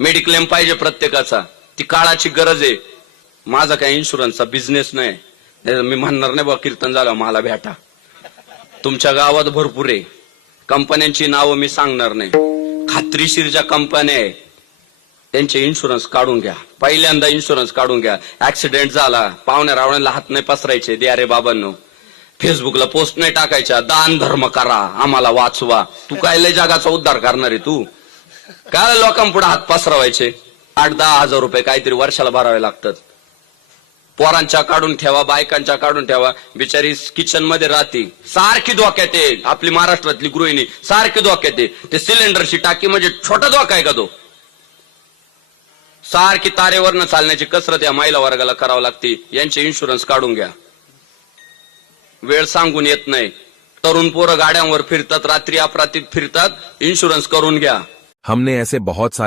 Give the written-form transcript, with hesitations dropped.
Mediclaim पाहिजे प्रत्येकाचा, ती काळाची गरज आहे. माझा काही इन्शुरन्सचा बिझनेस नाही. मी म्हणणार नाही बा कीर्तन झालं मला भेटा. तुमच्या गावात भरपूर आहे. कंपन्यांची नावं मी सांगणार नाही. खात्रीशीर ज्या कंपन्या आहे त्यांचे इन्शुरन्स काढून घ्या. पहिल्यांदा इन्शुरन्स काढून घ्या. ऍक्सिडेंट झाला, पाहुण्या रावण्याला हात नाही पसरायचे. दे अरे बाबांनो, फेसबुकला पोस्ट नाही टाकायच्या. दान धर्म करा, आम्हाला वाचवा. तू काय लय जगाचा उद्धार करणार आहे तू? काय लोकांपुढे हात पसरवायचे? 8-10 हजार रुपये काहीतरी वर्षाला भरावे लागतात. पोरांच्या काढून ठेवा, बायकांच्या काढून ठेवा. बिचारी किचन मध्ये राहते, सारखी धोक्यात आहे. आपली महाराष्ट्रातली गृहिणी सारखी धोक्यात आहे. ते सिलेंडरची टाकी म्हणजे छोटा धोका आहे का तो? सारखी तारेवरनं चालण्याची कसरत या महिला वर्गाला करावं लागते. यांचे इन्शुरन्स काढून घ्या. वेळ सांगून येत नाही. तरुण पोरं गाड्यांवर फिरतात, रात्री अपरात्रीत फिरतात. इन्शुरन्स करून घ्या. हमने ऐसे बहुत सारे